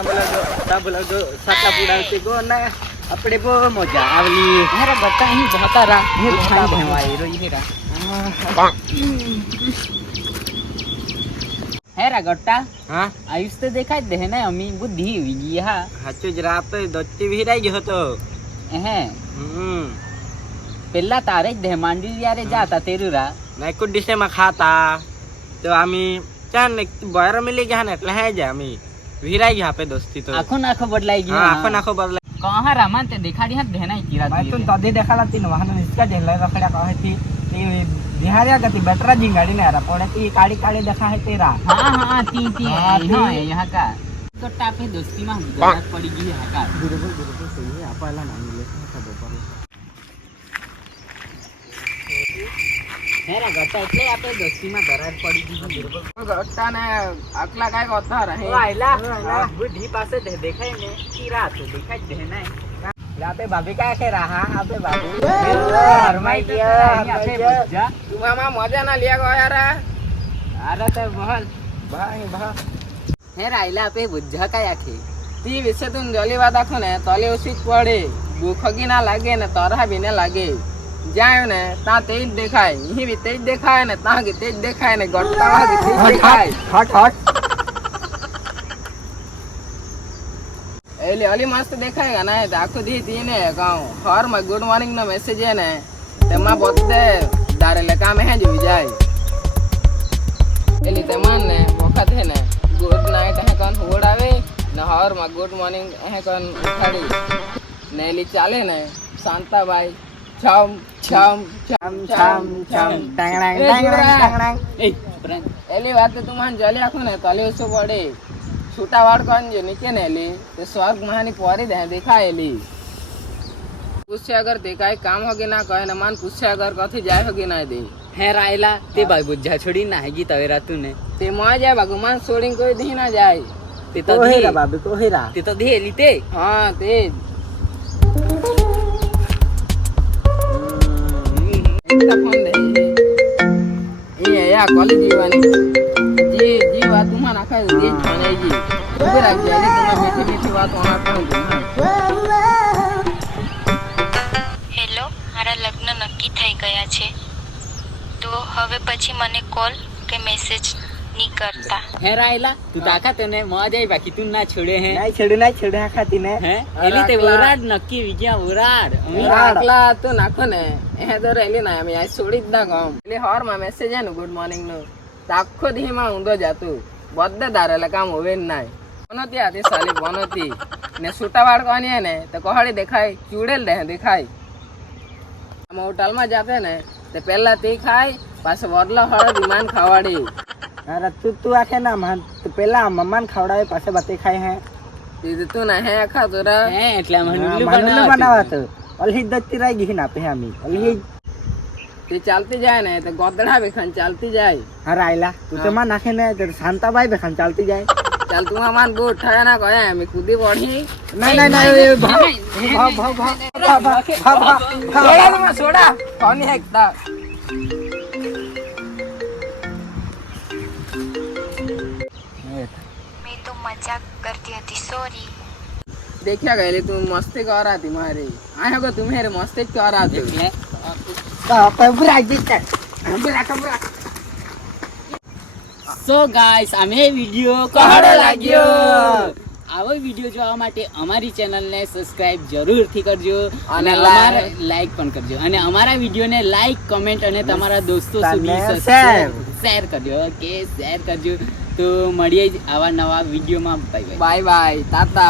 સાતા પુડાવતી go ના આપણે બહુ મજા આવલી હેરા બતા અહીં બહતા રા હે બહતા ભવાઈ રોઈ હેરા હેરા ગટ્ટા હા આયુષ તો દેખાય દે ને અમી બુદ્ધિ આવી ગઈ હા સાચું જ રાત દોતી વિરાઈ ગયો હતો હે પેલા તારે જ દે માંડી યારે જાતા તેરું રા ના કુડ દિશે માં ખાતા તો આમી ચાન બહાર મિલી ગયા ને એટલે હે જ આમી વિરાઈ ગયા આપે દોસ્તી તો આખો નાખો બદલાઈ ગયો આખો નાખો બદલાઈ कहां रामन ते दिखाड़ी हाथ देना ही किरा भाई तुम तदे देखाला तीन वाहन इसका देला रखड़ा कहे थी ये बिहारिया गति बैटरा जी गाड़ी ने आ पड़े थी काड़ी काड़ी देखा है तेरा हां हां ती हां यहां का कट्टा पे दोस्ती में गलत पड़ी गई है का बिल्कुल सही है आपला ना मिले सब पर हेरा गट्टा એટલે આપણે દોસ્તી માં દરાર પડી ગઈ બિલકુલ ગટ્ટા ને આકલા કાઈ હોતા રહે આઈલા બુઢી પાસે દેખાય ને कीरा तो દેખાય દે ને આપે ભાભી કા કે રહા આપે ભાભી હરમાઈ ગયા આપે બજા તું મામા મજા ના લ્યા ગયો યાર અરે તે બહલ ભાઈ ભા हेरा आइला पे बुझा का आखे ती विषय तुम जली बात आखो ने तले उसी पड़े भूखगी ना लागे ने तरह भी ने लागे जायो ने ता तेज देखाय यही भी तेज देखाय ने ता के तेज देखाय ने गट्टा के तेज देखाय हट हट एले अली मस्त देखाएगा ना आखो दी तीने गांव हर में गुड मॉर्निंग नो मैसेज है ने तेमा बोलते दारे ले काम है जो जाय एली तेमान ने वखत है ने गुड नाइट है कौन होड़ आवे ने हर में गुड मॉर्निंग है कौन उठाड़ी ने एली चाले ने शांता भाई छम छम छम छम छम टांग टांग टांग टांग ए फ्रेंड एली बात तो तुमान जले आखो ने तले उसो पड़े छूटा वाड़ कौन जो नीचे ने ली तो स्वर्ग महानी पौरी दे दिखाएली पूछे अगर देखाए काम होगे ना कहे न मान पूछे अगर कथी जाए होगे ना दे है रायला ते भाई बुझा छोड़ी ना हैगी तवेरा तूने ते मो जाए भगवान छोड़ी कोई दी ना जाए ते तो हेरा बाबू को हेरा ते तो दे ली ते हां ते इतना फोन दे ये या कॉलेज जीवानी जी जी बात तुम्हारा नाखा दे छानेगी उधर आ गया तुम्हारा मीठी मीठी बात वहां पर હેલો મારા લગ્ન નક્કી થઈ ગયા છે તો હવે પછી મને કોલ કે મેસેજ નહીં કરતા હે રાયલા તું તાકા તને મોજ આવી બાકી તું ના છોડે હે ના છોડે ખાતી ને હે એલી તે વરાડ નક્કી વિગ્યા વરાડ અમે આકલા તો નાખો ને એ તો રેલી ના અમે આ છોડી જ ના ગામ એટલે હોર માં મેસેજ હે ને ગુડ મોર્નિંગ નો તાખો દી માં ઊંધો જાતું બધે દારેલા કામ હોવે નાય બનતી આતી સાલી બનતી ને છૂટા વાળ કોની હે ને તો કોહળી દેખાય ચૂડેલ દે દેખાય हम होटल में जाते ने तो पहला ते खाए पास वरला हळद ईमान खावाड़ी अरे तू आखे ना मान तो पहला मम्मान खावड़ावे पासे बाते खाए हैं ते तू ना है खा तोरा है એટલે મનુલ્લુ બનાવત અલહી દત્તી રાઈ ગઈ ના પે આમી અલહી તે ચાલતી જાય ને તો ગોદડા બેખન ચાલતી જાય અરે આઈલા તું તો માં નાખે ને તો શાંતાબાઈ બેખન ચાલતી જાય चल तू मान बो उठाया ना कहे मैं कूदी बढ़ी नहीं नहीं नहीं भाग भाग भाग भाग भाग छोड़ा ना छोड़ा कौन है एकता मैं तो मजाक करती थी सॉरी देखिया गए तू मस्ती कर रहा थी मारे आए हो तुम्हें मस्ती कर रहा थी સો ગાઈસ અમે વિડિયો કહાડો લાગ્યો આવો વિડિયો જોવા માટે અમારી ચેનલને સબસ્ક્રાઇબ જરૂરથી કરજો અને અમારા લાઈક પણ કરજો અને અમારા વિડિયોને લાઈક કમેન્ટ અને તમારા દોસ્તો સુધી શેર કરજો ઓકે શેર કરજો તો મળીએ આવા નવા વિડિયોમાં બાય બાય તાતા